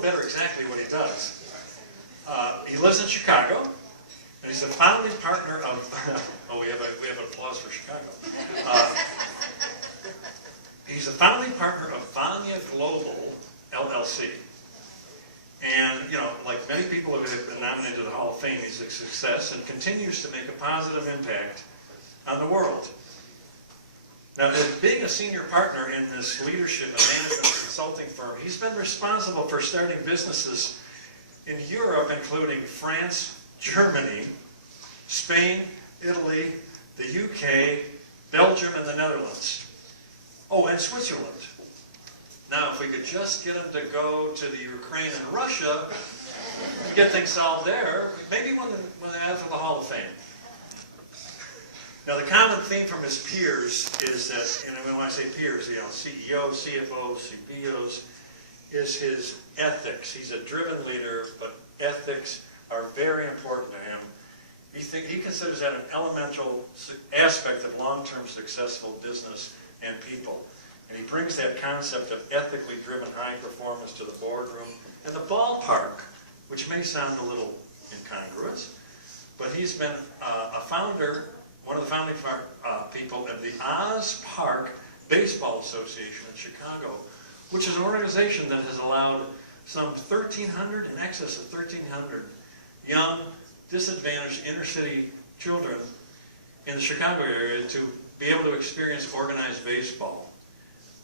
little better exactly what he does. He lives in Chicago, and he's a founding partner of, oh, we have an applause for Chicago. He's a founding partner of Vanya Global, LLC. And, you know, like many people who have been nominated to the Hall of Fame, he's a success and continues to make a positive impact on the world. Now, being a senior partner in this leadership and management consulting firm, he's been responsible for starting businesses in Europe, including France, Germany, Spain, Italy, the UK, Belgium, and the Netherlands. Oh, and Switzerland. Now, if we could just get him to go to the Ukraine and Russia and get things solved there, maybe when they add for the Hall of Fame. Now, the common theme from his peers is that, and when I say peers, you know, CEOs, CFOs, CBOs, is his ethics. He's a driven leader, but ethics are very important to him. He considers that an elemental aspect of long-term successful business and people. And he brings that concept of ethically driven high performance to the boardroom and the ballpark, which may sound a little incongruous, but he's been a founder, one of the founding people of the Oz Park Baseball Association in Chicago, which is an organization that has allowed some 1,300, in excess of 1,300 young, disadvantaged inner-city children in the Chicago area to be able to experience organized baseball,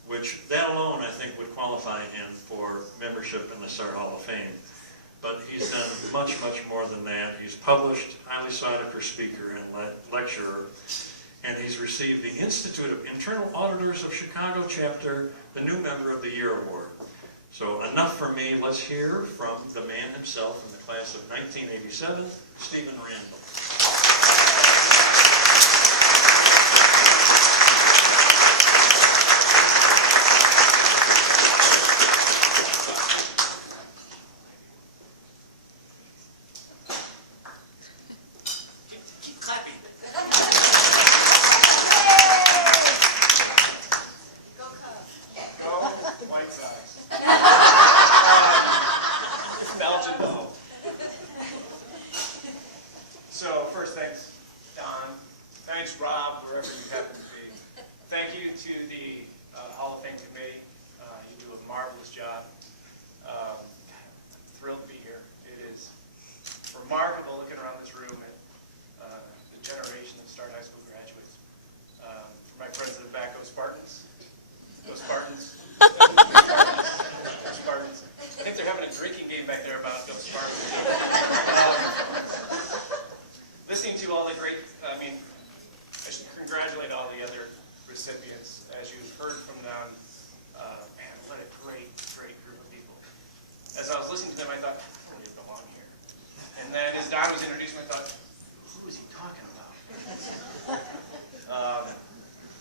which that alone, I think, would qualify him for membership in the Star Hall of Fame. But he's done much, much more than that. He's published, highly sought-after speaker and lecturer, and he's received the Institute of Internal Auditors of Chicago chapter, the New Member of the Year Award. So enough for me. Let's hear from the man himself in the class of 1987, Stephen Randall.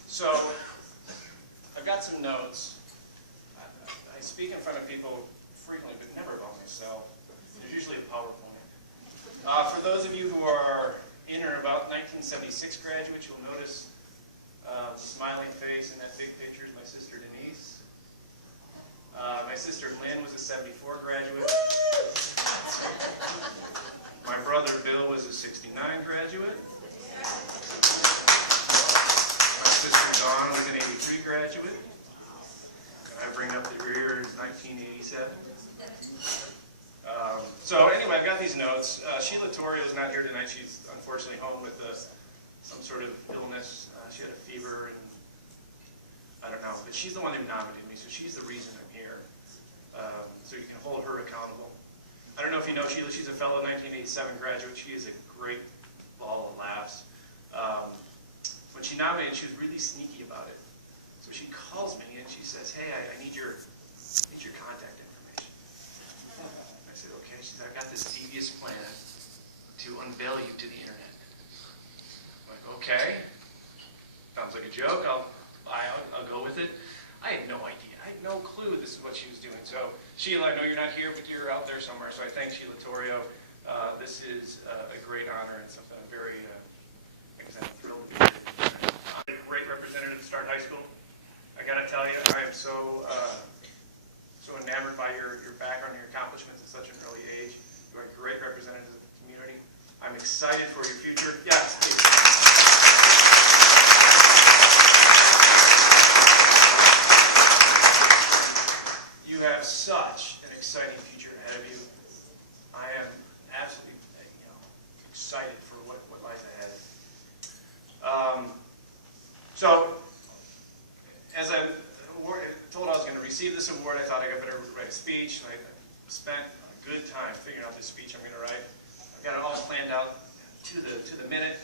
So, I've got some notes. I speak in front of people frequently, but never about myself. There's usually a PowerPoint. For those of you who are in or about 1976 graduates, you'll notice the smiling face in that big picture is my sister Denise. My sister Lynn was a 74 graduate. My brother Bill was a 69 graduate. My sister Dawn was an 83 graduate. And I bring up the rear in 1987. So anyway, I've got these notes. Sheila Torrio is not here tonight. She's unfortunately home with some sort of illness. She had a fever, and I don't know. But she's the one who nominated me, so she's the reason I'm here. So you can hold her accountable. I don't know if you know Sheila. She's a fellow 1987 graduate. She is a great ball of laughs. When she nominated, she was really sneaky about it. So she calls me and she says, "Hey, I need your contact information." I said, "Okay." She said, "I've got this devious plan to unveil you to the internet." I'm like, "Okay, sounds like a joke. I'll go with it." I had no idea. I had no clue this is what she was doing. So, Sheila, I know you're not here, but you're out there somewhere. So I thank Sheila Torrio. This is a great honor and something I'm very, I'm thrilled to be here. I'm a great representative of Start High School. I got to tell you, I am so so enamored by your background and your accomplishments at such an early age. You are a great representative of the community. I'm excited for your future. Yes, please. You have such an exciting future ahead of you. I am absolutely, excited for what lies ahead. So, as I told I was going to receive this award, I thought I better write a speech, and I spent a good time figuring out this speech I'm going to write. I've got it all planned out to the minute.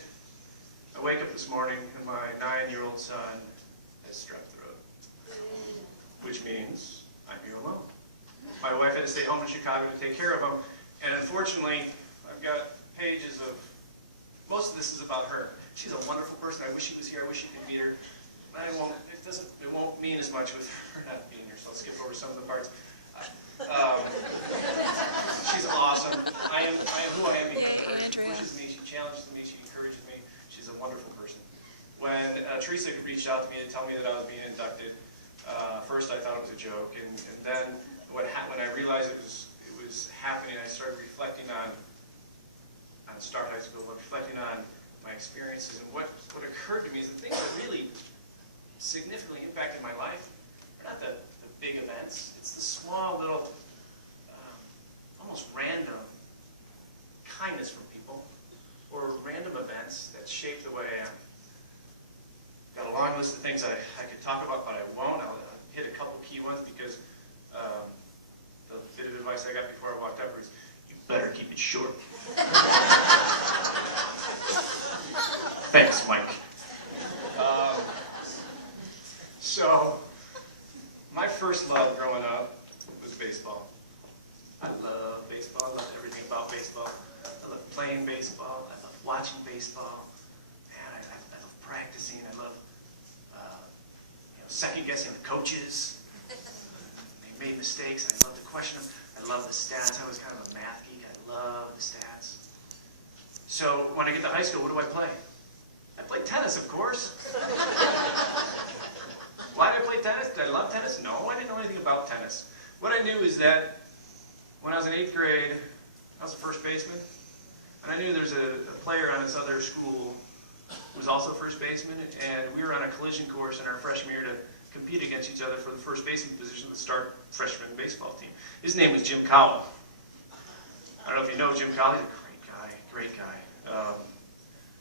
I wake up this morning and my 9-year-old son has strep throat, which means I'm here alone. My wife had to stay home in Chicago to take care of him, and unfortunately, I've got pages of, most of this is about her. She's a wonderful person. I wish she was here. I wish you could meet her. It won't mean as much with her not being here, so I'll skip over some of the parts. She's awesome. I am who I am because of her. She pushes me, she challenges me, she encourages me. She's a wonderful person. When Teresa reached out to me to tell me that I was being inducted, first I thought it was a joke, and then when I realized it was happening, I started reflecting on Start High School, reflecting on my experiences, and what occurred to me is the things that really significantly impacted my life are not the big events. It's the small little, almost random kindness from people, or random events that shape the way I am. Got a long list of things I could talk about, but I won't. I'll hit a couple key ones because the bit of advice I got before I walked up was, you better keep it short. Thanks, Mike. So, my first love growing up was baseball. I love baseball. I love everything about baseball. I love playing baseball. I love watching baseball. Man, I love practicing. I love second-guessing the coaches. They made mistakes. I love to question them. I love the stats. I was kind of a math geek. I love the stats. So when I get to high school, what do I play? I play tennis, of course. Why did I play tennis? Did I love tennis? No, I didn't know anything about tennis. What I knew is that when I was in 8th grade, I was a first baseman. And I knew there's a player on this other school who was also first baseman, and we were on a collision course in our freshman year to compete against each other for the first baseman position of the start freshman baseball team. His name was Jim Cowell. I don't know if you know Jim Cowell. He's a great guy.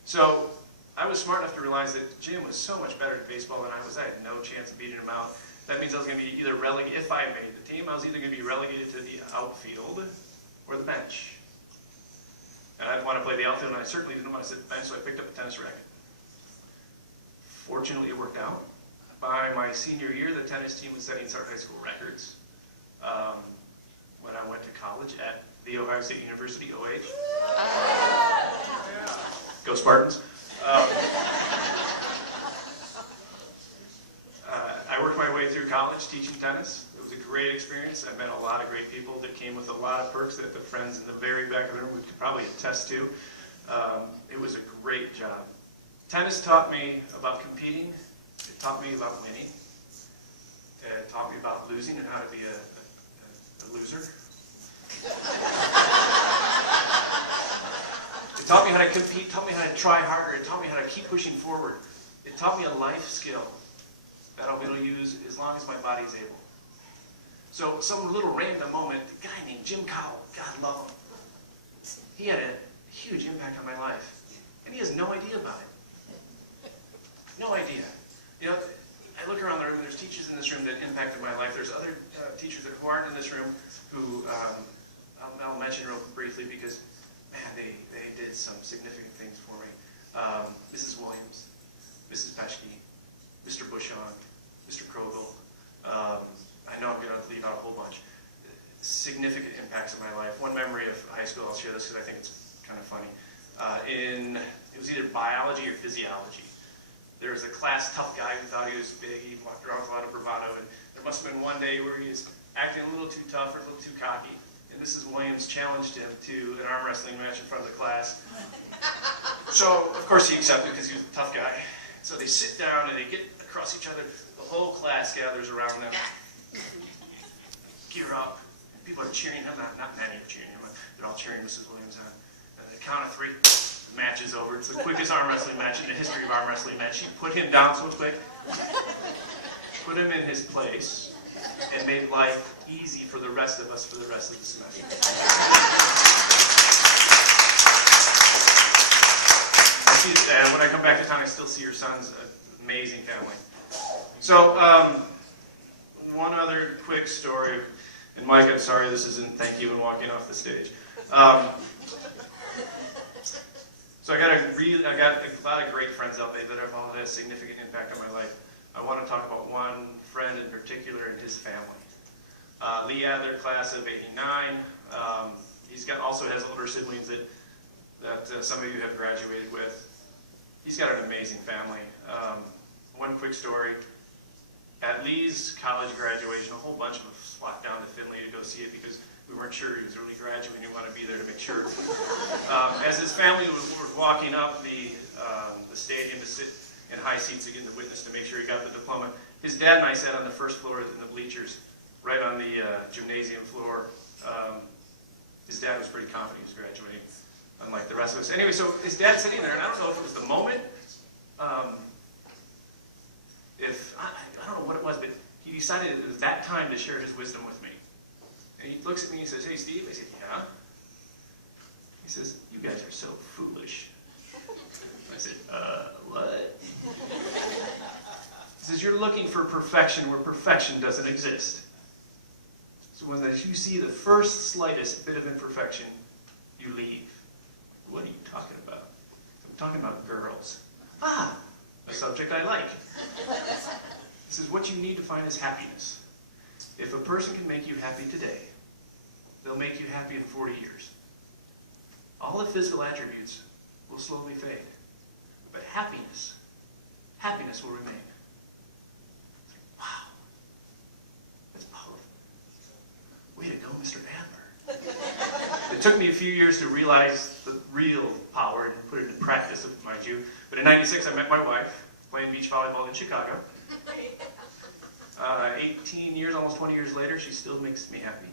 So I was smart enough to realize that Jim was so much better at baseball than I was. I had no chance of beating him out. That means I was going to be either relegated, if I made the team, I was either going to be relegated to the outfield or the bench. And I didn't want to play the outfield, and I certainly didn't want to sit at the bench, so I picked up a tennis racket. Fortunately, it worked out. By my senior year, the tennis team was setting Start High School records. When I went to college at The Ohio State University, OH. Go Spartans. I worked my way through college teaching tennis. It was a great experience. I met a lot of great people that came with a lot of perks that the friends in the very back of the room would probably attest to. It was a great job. Tennis taught me about competing. It taught me about winning. It taught me about losing and how to be a loser. It taught me how to compete, taught me how to try harder, it taught me how to keep pushing forward. It taught me a life skill that I'll be able to use as long as my body's able. So some little random moment, the guy named Jim Cowell, God love him, he had a huge impact on my life. And he has no idea about it. No idea. You know, I look around the room and there's teachers in this room that impacted my life. There's other teachers who aren't in this room who I'll mention real briefly because, man, they did some significant things for me. Mrs. Williams, Mrs. Peschke, Mr. Bushong, Mr. Krogel. I know I'm going to leave out a whole bunch. Significant impacts in my life. One memory of high school, I'll share this because I think it's kind of funny. It was either biology or physiology. There was a class tough guy who thought he was big. He walked around with a lot of bravado, and there must have been one day where he was acting a little too tough or a little too cocky. And Mrs. Williams challenged him to an arm wrestling match in front of the class. So, of course, he accepted because he was a tough guy. So they sit down and they get across each other. The whole class gathers around them. gear up. People are cheering him, not many are cheering him, they're all cheering Mrs. Williams on. And at the count of 3, the match is over. It's the quickest arm wrestling match in the history of arm wrestling match. She put him down so quick, put him in his place, and made life easy for the rest of us for the rest of the semester. When I come back to town, I still see your son's amazing family. So, one other quick story, and Mike, I'm sorry this isn't thank you and walking off the stage. So I got a lot of great friends out there that have all had a significant impact on my life. I want to talk about one friend in particular and his family. Lee Adler, class of '89. He's also has older siblings that some of you have graduated with. He's got an amazing family. One quick story. At Lee's college graduation, a whole bunch of us flocked down to Findlay to go see it because we weren't sure he was really graduating. We wanted to be there to make sure. As his family was walking up the stadium to sit in high seats again to witness to make sure he got the diploma, his dad and I sat on the first floor in the bleachers, right on the gymnasium floor. His dad was pretty confident he was graduating, unlike the rest of us. Anyway, so his dad's sitting there, and I don't know if it was the moment, I don't know what it was, but he decided it was that time to share his wisdom with me. And he looks at me and he says, "Hey, Steve." I said, "Yeah." He says, "You guys are so foolish." I said, what? He says, "You're looking for perfection where perfection doesn't exist. So when you see the first slightest bit of imperfection, you leave." "What are you talking about?" "I'm talking about girls." "Ah, a subject I like." He says, "What you need to find is happiness. If a person can make you happy today, they'll make you happy in 40 years. All the physical attributes will slowly fade, but happiness will remain." Wow, that's powerful. Way to go, Mr. Adler. It took me a few years to realize the real power and put it into practice, mind you. But in '96, I met my wife playing beach volleyball in Chicago. 18 years, almost 20 years later, she still makes me happy.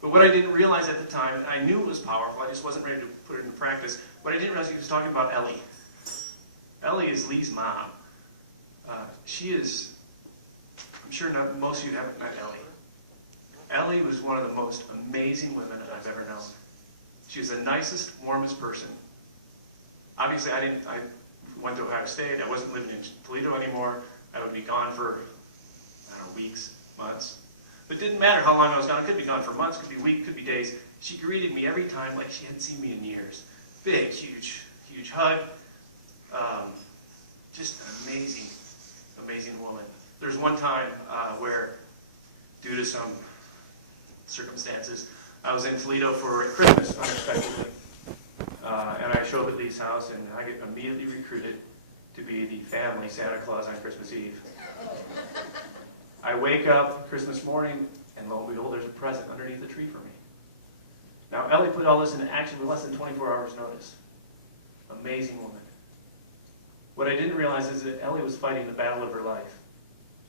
But what I didn't realize at the time, I knew it was powerful, I just wasn't ready to put it into practice. What I didn't realize, he was talking about Ellie. Ellie is Lee's mom. She is, I'm sure most of you haven't met Ellie. Ellie was one of the most amazing women I've ever known. She was the nicest, warmest person. Obviously, I went to Ohio State. I wasn't living in Toledo anymore. I would be gone for, I don't know, weeks, months. But it didn't matter how long I was gone. I could be gone for months, could be weeks, could be days. She greeted me every time like she hadn't seen me in years. Big, huge hug. Just an amazing, amazing woman. There's one time where, due to some circumstances, I was in Toledo for Christmas unexpectedly. And I show up at Lee's house, and I get immediately recruited to be the family Santa Claus on Christmas Eve. I wake up Christmas morning, and lo and behold, there's a present underneath the tree for me. Now, Ellie put all this into action with less than 24 hours notice. Amazing woman. What I didn't realize is that Ellie was fighting the battle of her life.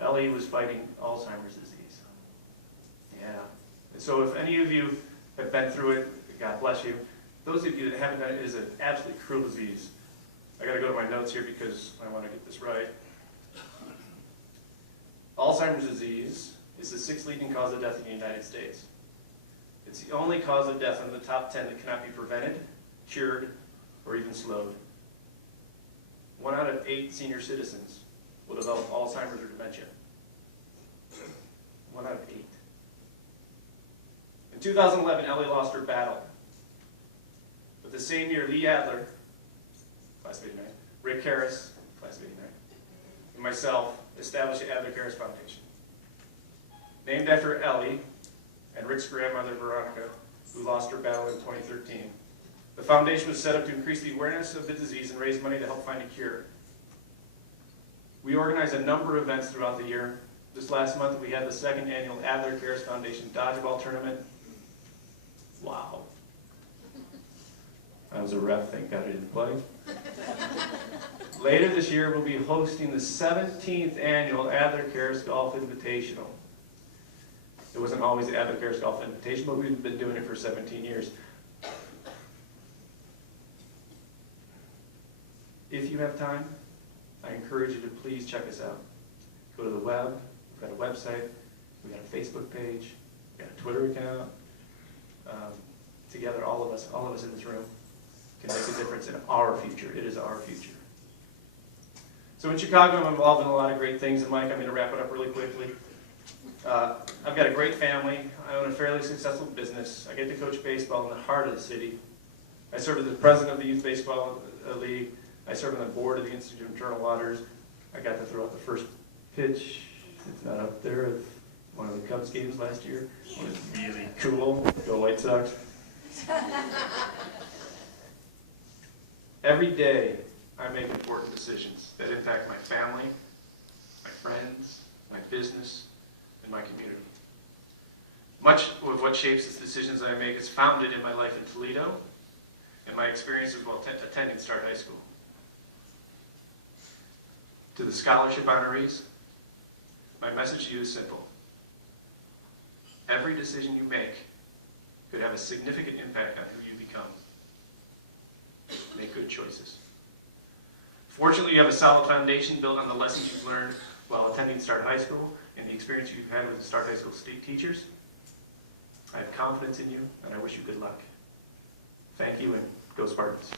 Ellie was fighting Alzheimer's disease. Yeah. And so if any of you have been through it, God bless you. Those of you that haven't done it, it is an absolutely cruel disease. I got to go to my notes here because I want to get this right. Alzheimer's disease is the 6th leading cause of death in the United States. It's the only cause of death in the top 10 that cannot be prevented, cured, or even slowed. 1 out of 8 senior citizens will develop Alzheimer's or dementia. 1 out of 8. In 2011, Ellie lost her battle. But the same year, Lee Adler, class of '89, Rick Harris, class of '89, and myself established the Adler-Caris Foundation. Named after Ellie and Rick's grandmother, Veronica, who lost her battle in 2013. The foundation was set up to increase the awareness of the disease and raise money to help find a cure. We organize a number of events throughout the year. This last month, we had the 2nd annual Adler-Caris Foundation Dodgeball Tournament. Wow. I was a ref, thank God I didn't play. Later this year, we'll be hosting the 17th annual Adler-Caris Golf Invitational. It wasn't always the Adler-Caris Golf Invitation, but we've been doing it for 17 years. If you have time, I encourage you to please check us out. Go to the web, we've got a website, we've got a Facebook page, we've got a Twitter account. Together, all of us in this room can make a difference in our future. It is our future. So in Chicago, I'm involved in a lot of great things, and Mike, I'm going to wrap it up really quickly. I've got a great family. I own a fairly successful business. I get to coach baseball in the heart of the city. I serve as the president of the Youth Baseball League. I serve on the board of the Institute of Internal Waters. I got to throw out the first pitch. It's not up there of one of the Cubs games last year. It was really cool. Go White Sox. Every day, I make important decisions that impact my family, my friends, my business, and my community. Much of what shapes the decisions I make is founded in my life in Toledo and my experiences while attending Start High School. To the scholarship honorees, my message to you is simple. Every decision you make could have a significant impact on who you become. Make good choices. Fortunately, you have a solid foundation built on the lessons you've learned while attending Start High School and the experience you've had with the Start High School teachers. I have confidence in you, and I wish you good luck. Thank you, and go Spartans.